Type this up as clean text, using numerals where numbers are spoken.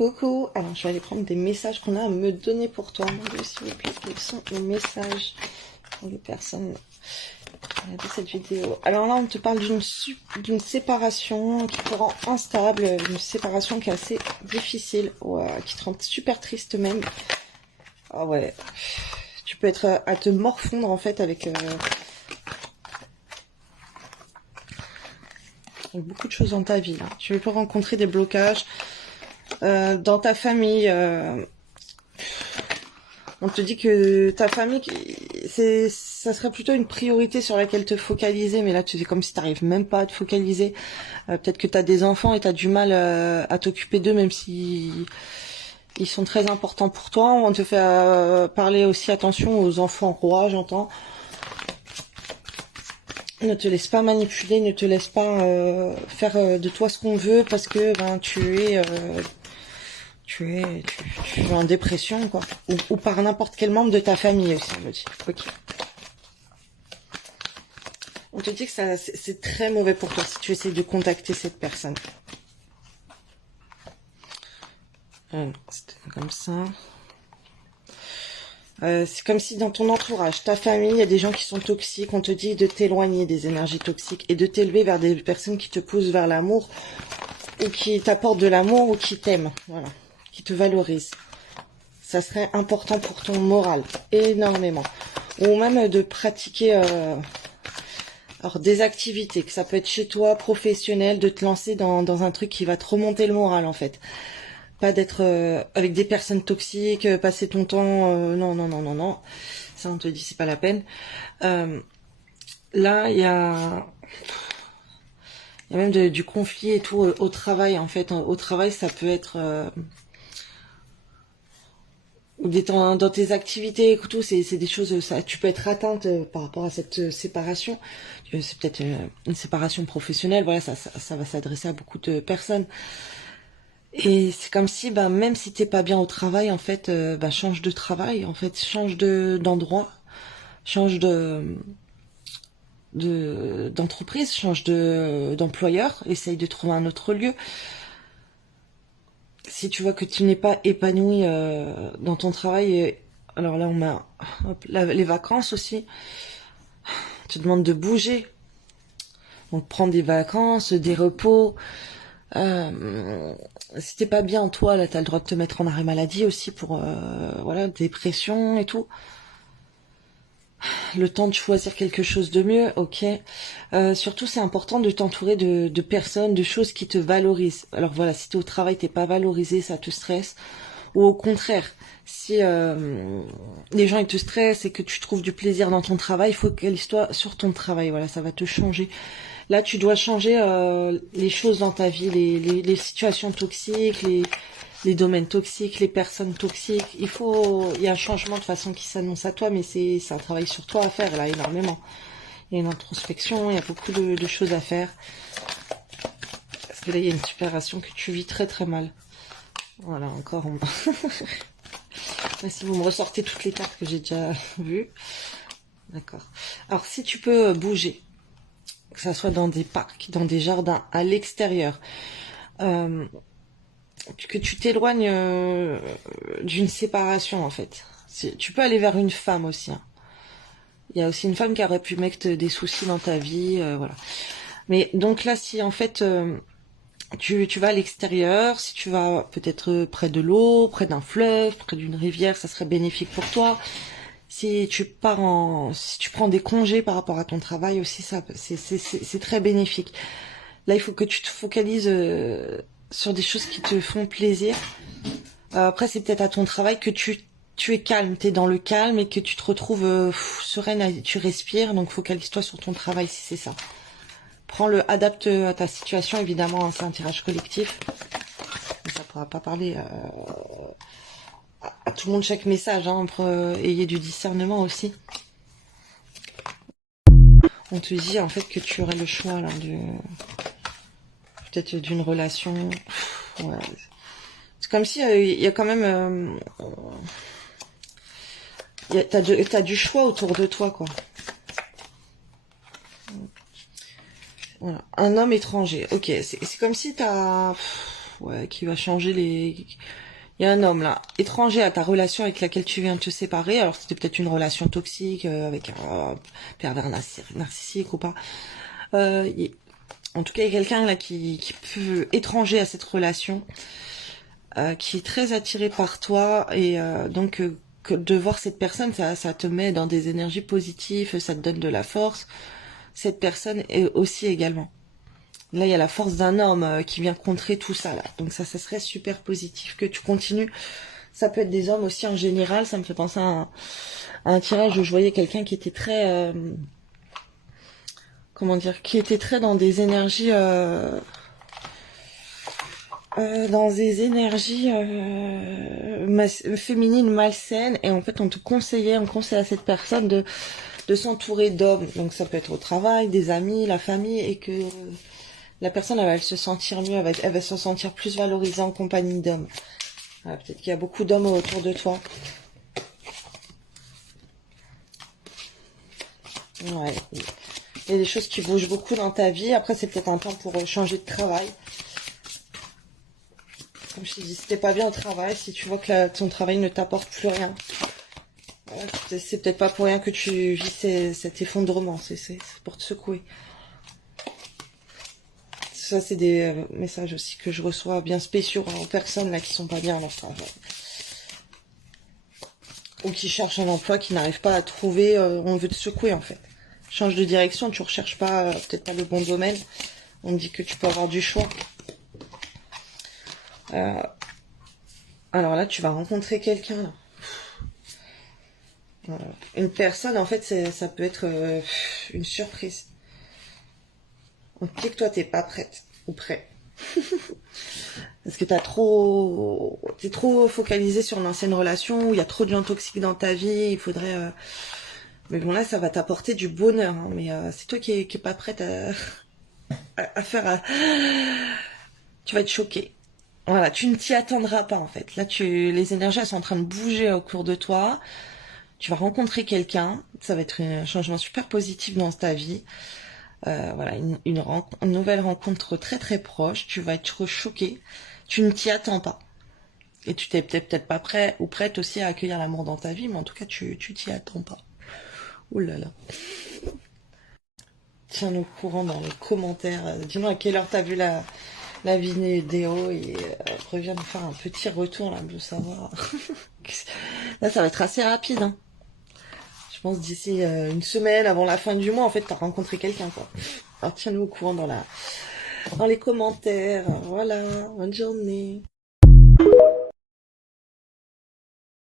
Coucou, alors je vais aller prendre des messages qu'on a à me donner pour toi. Mon Dieu, s'il vous plaît, quels sont les messages pour les personnes de cette vidéo? Alors là, on te parle d'une séparation qui te rend instable, une séparation qui est assez difficile, qui te rend super triste même. Ah ouais, tu peux être à te morfondre en fait avec beaucoup de choses dans ta vie. Là. Tu peux rencontrer des blocages. Dans ta famille, on te dit que ta famille, ça serait plutôt une priorité sur laquelle te focaliser, mais là tu fais comme si tu n'arrives même pas à te focaliser. Peut-être que tu as des enfants et tu as du mal à t'occuper d'eux, même si ils sont très importants pour toi. On te fait parler aussi, attention aux enfants rois, j'entends. Ne te laisse pas manipuler, ne te laisse pas faire de toi ce qu'on veut, parce que tu es en dépression, quoi. Ou par n'importe quel membre de ta famille aussi, on me dit. Ok. On te dit que c'est très mauvais pour toi si tu essaies de contacter cette personne. C'était comme ça. C'est comme si dans ton entourage, ta famille, il y a des gens qui sont toxiques. On te dit de t'éloigner des énergies toxiques et de t'élever vers des personnes qui te poussent vers l'amour, ou qui t'apportent de l'amour, ou qui t'aiment. Voilà. Qui te valorise. Ça serait important pour ton moral, énormément. Ou même de pratiquer alors des activités, que ça peut être chez toi, professionnel, de te lancer dans un truc qui va te remonter le moral en fait. Pas d'être avec des personnes toxiques, passer ton temps, non, non, non, non, non. Ça on te dit c'est pas la peine. Là il y a même du conflit et tout au travail en fait. Au travail ça peut être... dans tes activités, tout, c'est des choses, ça, tu peux être atteinte par rapport à cette séparation. C'est peut-être une séparation professionnelle, voilà, ça va s'adresser à beaucoup de personnes. Et c'est comme si, même si t'es pas bien au travail, en fait, change de travail, en fait, change d'endroit, change d'entreprise, change d'employeur, essaye de trouver un autre lieu. Si tu vois que tu n'es pas épanoui dans ton travail, alors là on met les vacances aussi, on te demande de bouger, donc prendre des vacances, des repos. Si t'es pas bien toi, là t'as le droit de te mettre en arrêt maladie aussi pour voilà, dépression et tout. Le temps de choisir quelque chose de mieux, ok. Surtout, c'est important de t'entourer de personnes, de choses qui te valorisent. Alors voilà, si t'es au travail, t'es pas valorisé, ça te stresse. Ou au contraire, si les gens ils te stressent et que tu trouves du plaisir dans ton travail, focalise-toi sur ton travail. Voilà, ça va te changer. Là, tu dois changer les choses dans ta vie, les situations toxiques, les domaines toxiques, les personnes toxiques. Il y a un changement de façon qui s'annonce à toi, mais c'est un travail sur toi à faire, là, énormément. Il y a une introspection, il y a beaucoup de choses à faire. Parce que là, il y a une séparation que tu vis très très mal. Voilà, encore. Si vous me ressortez toutes les cartes que j'ai déjà vues. D'accord. Alors, si tu peux bouger, que ça soit dans des parcs, dans des jardins, à l'extérieur, que tu t'éloignes d'une séparation en fait. Tu peux aller vers une femme aussi. Hein. Il y a aussi une femme qui aurait pu mettre des soucis dans ta vie, voilà. Mais donc là, si en fait tu vas à l'extérieur, si tu vas peut-être près de l'eau, près d'un fleuve, près d'une rivière, ça serait bénéfique pour toi. Si tu prends des congés par rapport à ton travail aussi, ça c'est très bénéfique. Là, il faut que tu te focalises sur des choses qui te font plaisir. Après, c'est peut-être à ton travail que tu es calme, tu es dans le calme et que tu te retrouves sereine, tu respires. Donc, focalise-toi sur ton travail si c'est ça. Adapte à ta situation, évidemment, hein, c'est un tirage collectif. Mais ça pourra pas parler à tout le monde chaque message. Hein, ayez du discernement aussi. On te dit en fait que tu aurais le choix là, peut-être d'une relation. Ouais. C'est comme si il y a quand même... t'as du choix autour de toi, quoi. Voilà. Un homme étranger. Ok, c'est comme si t'as... ouais, qui va changer les... Il y a un homme là, étranger à ta relation avec laquelle tu viens de te séparer. Alors c'était peut-être une relation toxique avec un pervers narcissique ou pas. En tout cas, il y a quelqu'un là qui peut étranger à cette relation, qui est très attiré par toi et donc que de voir cette personne, ça te met dans des énergies positives, ça te donne de la force. Cette personne est aussi également. Là, il y a la force d'un homme qui vient contrer tout ça, là. Donc ça serait super positif que tu continues. Ça peut être des hommes aussi en général. Ça me fait penser à un tirage où je voyais quelqu'un qui était très... comment dire, qui était très dans des énergies... féminines malsaines. Et en fait, on conseille à cette personne de s'entourer d'hommes. Donc ça peut être au travail, des amis, la famille, et que... la personne, elle va se sentir mieux, elle va se sentir plus valorisée en compagnie d'hommes. Voilà, peut-être qu'il y a beaucoup d'hommes autour de toi. Ouais. Il y a des choses qui bougent beaucoup dans ta vie. Après, c'est peut-être un temps pour changer de travail. Comme je t'ai dit, si t'es pas bien au travail, si tu vois que ton travail ne t'apporte plus rien, voilà, c'est peut-être pas pour rien que tu vis cet effondrement. C'est pour te secouer. Ça, c'est des messages aussi que je reçois bien spéciaux aux personnes là qui sont pas bien dans leur travail. Ou qui cherchent un emploi, qui n'arrivent pas à trouver, on veut te secouer en fait. Change de direction, tu recherches pas, peut-être pas le bon domaine. On me dit que tu peux avoir du choix. Alors là, tu vas rencontrer quelqu'un là. Une personne, en fait, ça peut être une surprise. On te dit que toi, t'es pas prête ou prêt. Parce que t'es trop focalisé sur une ancienne relation où il y a trop de gens toxiques dans ta vie. Il faudrait, mais bon là, ça va t'apporter du bonheur. Hein, mais c'est toi qui est pas prête à faire. Tu vas être choqué. Voilà, tu ne t'y attendras pas en fait. Là, les énergies elles sont en train de bouger au cours de toi. Tu vas rencontrer quelqu'un. Ça va être un changement super positif dans ta vie. Voilà, une nouvelle rencontre très très proche. Tu vas être choqué. Tu ne t'y attends pas. Et tu t'es peut-être pas prêt ou prête aussi à accueillir l'amour dans ta vie, mais en tout cas, tu t'y attends pas. Ouh là là. Tiens-nous au courant dans les commentaires. Dis-nous à quelle heure t'as vu la vidéo et reviens nous faire un petit retour là, je veux savoir. Là, ça va être assez rapide. Hein. Je pense d'ici une semaine avant la fin du mois, en fait, t'as rencontré quelqu'un quoi. Alors tiens-nous au courant dans les commentaires. Voilà, bonne journée.